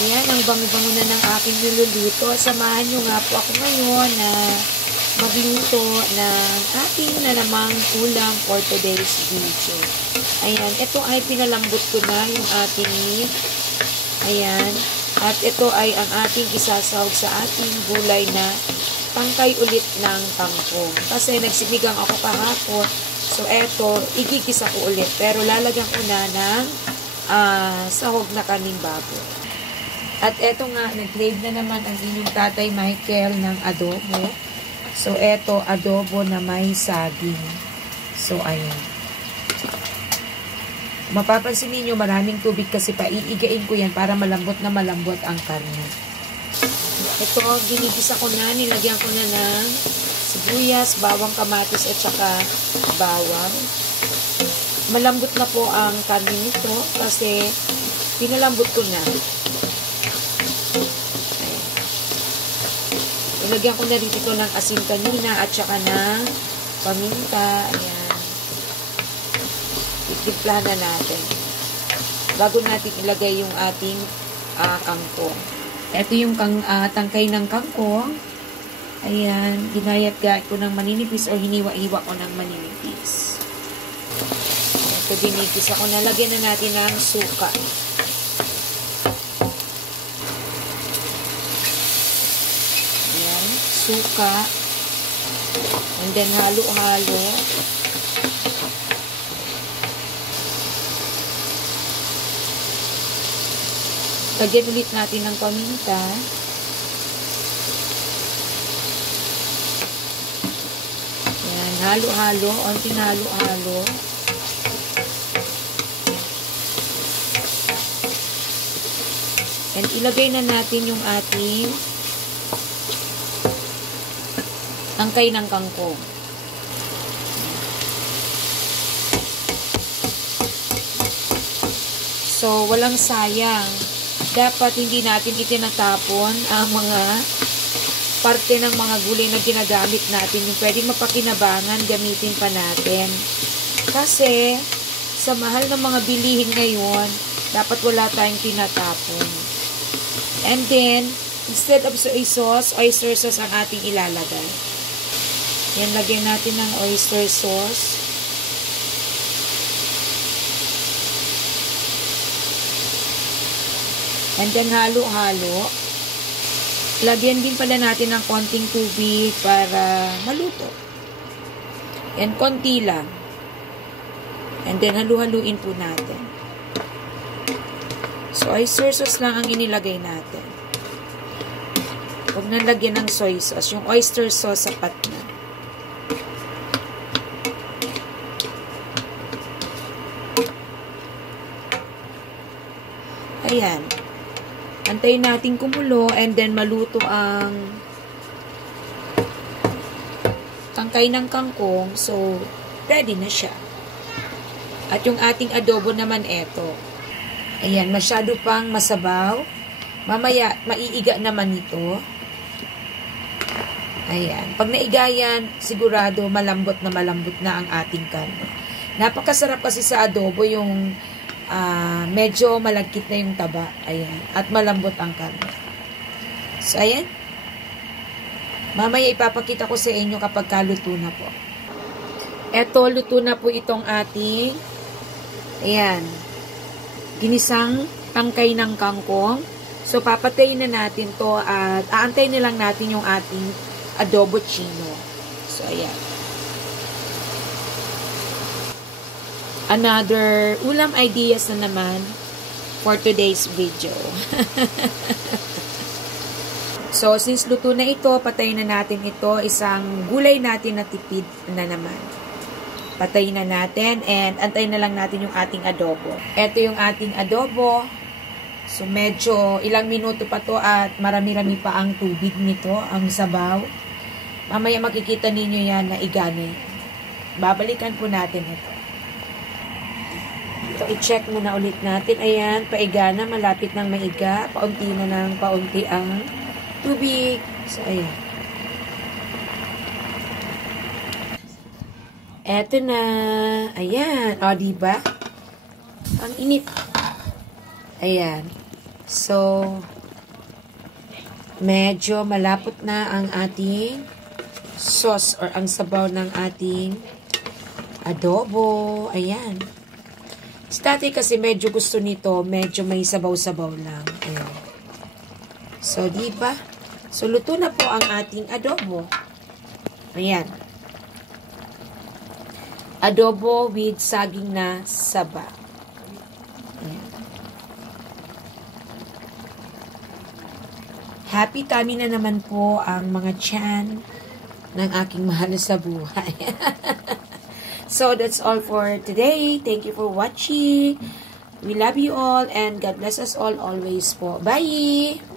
Ayan, ang bango-bango na ng aking niluluto. Samahan nyo nga po ako ngayon na magluto ng ating na namang ulam for today's video. Ayan, ito ay pinalambot ko na yung ating meat. Ayan, at ito ay ang ating isasahog sa ating gulay na tangkay ulit ng kangkong. Kasi nagsinigang ako kahapon. So, eto, igigisa ko ulit. Pero lalagyan ko na ng sahog na kaning baboy. At eto nga, nag-crave na naman ang inyong tatay Michael ng adobo. So, eto, adobo na may saging. So, ayan. Mapapansin niyo maraming tubig kasi paiigain ko yan para malambot na malambot ang karne. Ito, ginigisa ko na, nilagyan ko na ng sibuyas, bawang, kamatis at saka bawang. Malambot na po ang karne nito kasi pinalambot ko na. Ilagyan ko na rin ito ng asin kanina at saka ng paminta. Ayan. Itimplahan na natin. Bago natin ilagay yung ating kangkong. Ito yung tangkay ng kangkong. Ayan. Ginayat-gayat ko ng maninipis o hiniwa-hiwa ko ng maninipis. Ito binigis ako. Nalagyan na natin ng suka. Suka, and then halo-halo. Lagyan ulit natin ng paminta. Yan, halo-halo, onting halo-halo. And ilagay na natin yung ating tangkay ng kangkong. So, walang sayang. Dapat hindi natin itinatapon ang mga parte ng mga gulay na ginagamit natin. Yung pwedeng mapakinabangan, gamitin pa natin. Kasi, sa mahal ng mga bilihin ngayon, dapat wala tayong tinatapon. And then, instead of soy sauce, oyster sauce ang ating ilalagay. Yan, lagyan natin ng oyster sauce. And then, halo-halo. Lagyan din pala natin ng konting tubig para maluto. Yan, konti lang. And then, halu-haluin po natin. So, oyster sauce lang ang inilagay natin. Huwag na lagyan ng soy sauce. Yung oyster sauce, sapat na. Ayan. Antayin natin kumulo and then maluto ang tangkay ng kangkong. So, ready na siya. At yung ating adobo naman eto. Ayan, masyado pang masabaw. Mamaya, maiiga naman ito. Ayan. Pag naiga yan, sigurado malambot na ang ating karne. Napakasarap kasi sa adobo yung medyo malagkit na yung taba. Ayan. At malambot ang karne. So, ayan. Mamaya ipapakita ko sa inyo kapag kaluto na po. Eto, luto na po itong ating ayan. Ginisang tangkay ng kangkong. So, papatayin na natin to at aantayin na lang natin yung ating adobo chino. So, ayan. Another ulam ideas na naman for today's video. So, since luto na ito, patayin na natin ito. Isang gulay natin na tipid na naman. Patayin na natin and antayin na lang natin yung ating adobo. Ito yung ating adobo. So, medyo ilang minuto pa to at marami-rami pa ang tubig nito, ang sabaw. Mamaya makikita ninyo yan na igana. Babalikan po natin ito. So, i-check muna ulit natin. Ayan, paigana, malapit ng maiga. Paunti na ng paunti ang tubig. So, ayan. Eto na. Ayan. O, diba? Ang init. Ayan. So, medyo malapot na ang ating sauce or ang sabaw ng ating adobo. Ayan. Si tatay kasi medyo gusto nito, medyo may sabaw-sabaw lang. Ayan. So, diba? So, luto na po ang ating adobo. Ayan. Adobo with saging na saba. Ayan. Happy tummy na naman po ang mga tiyan ng aking mahal sa buhay. So, that's all for today. Thank you for watching. We love you all and God bless us all always po. Bye!